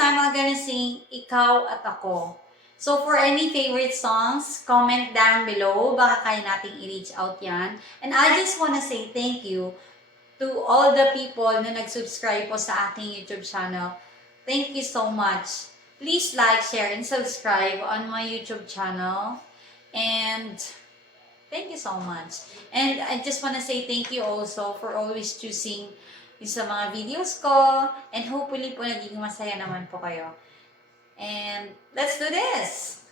time, I'm gonna sing Ikaw at Ako. So for any favorite songs, comment down below. Baka kaya nating i-reach out yan. And I just wanna say thank you to all the people na nag-subscribe po sa aking YouTube channel. Thank you so much. Please like, share, and subscribe on my YouTube channel. And thank you so much. And I just want to say thank you also for always choosing sa mga videos ko. And hopefully po naging masaya naman po kayo. And let's do this!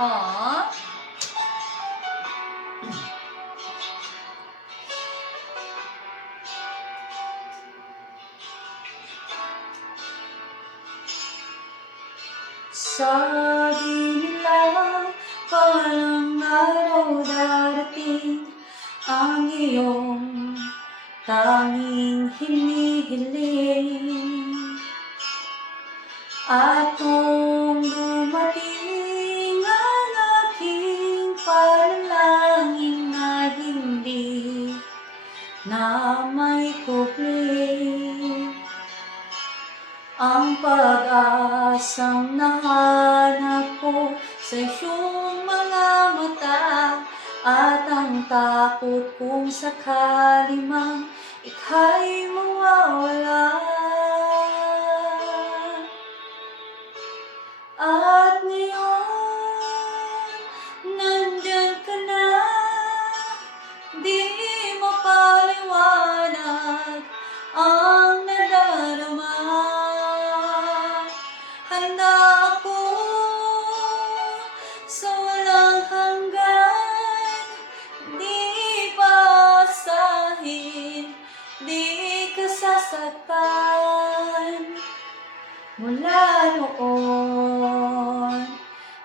Aww. Sabi nila, walang araw darating ang iyong tanging hinihiling. At kung dumating ang aking panalangin na hindi na may kupling, ang pag-asang nahanap ko sa iyong mga mata, at ang takot kung sakali mang ika'y mawawala. At ngayon, nandyan ka na, di mapaliwanag ang nadarama. Handa ako sa walang hanggan, di pasahin, di ka sasaktan. Mula noon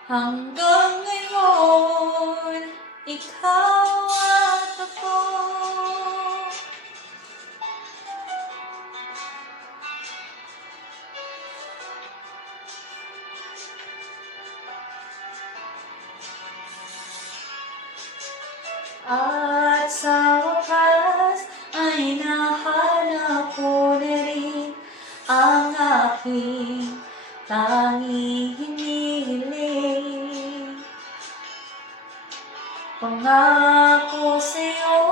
hanggang ngayon, ikaw at ako. At sa wakas ay nahanap ko na rin ang aking tanging hinihiling. Pangako sa'yo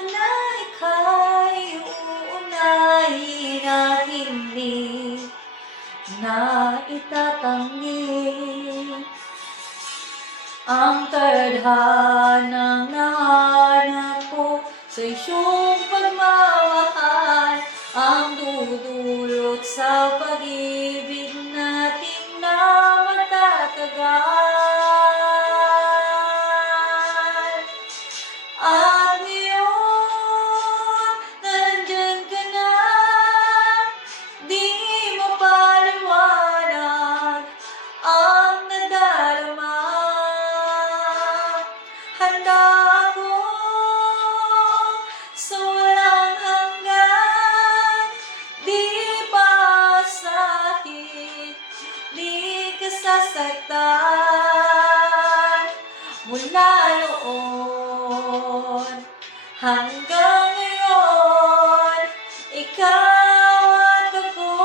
na ika'y uunahin at hindi na itatanggi. Ang tadhanang nahanap ko sa iyong pagmamahal, ang dudulot sa pag-ibig natin na matatagal. At ngayon, nandyan ka na, di mapaliwanag ang nadarama. Handa ako sa walang hanggan, di pasahin, di ka sasaktan. Mula noon hanggang ngayon, ikaw at ako.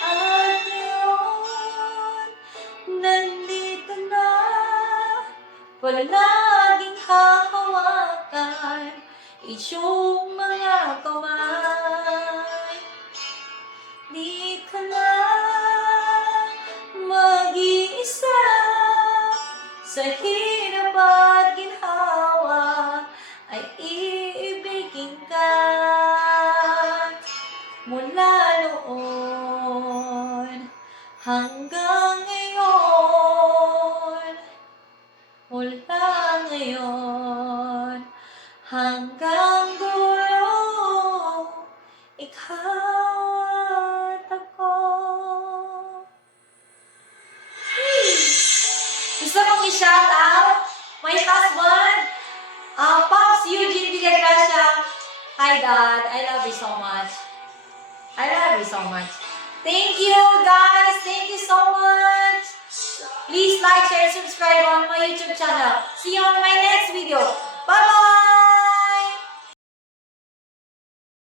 At ngayon, nandito na, palaging hahawakan iyong mga kamay. Di ka na mag-iisa sa hirap at ginhawa, ay iibigin ka. Mula noon hanggang ngayon, mula ngayon hanggang dulo, ikaw my husband, Pops Eugene Villagracia. Hi, Dad. I love you so much. I love you so much. Thank you, guys. Thank you so much. Please like, share, subscribe on my YouTube channel. See you on my next video. Bye-bye!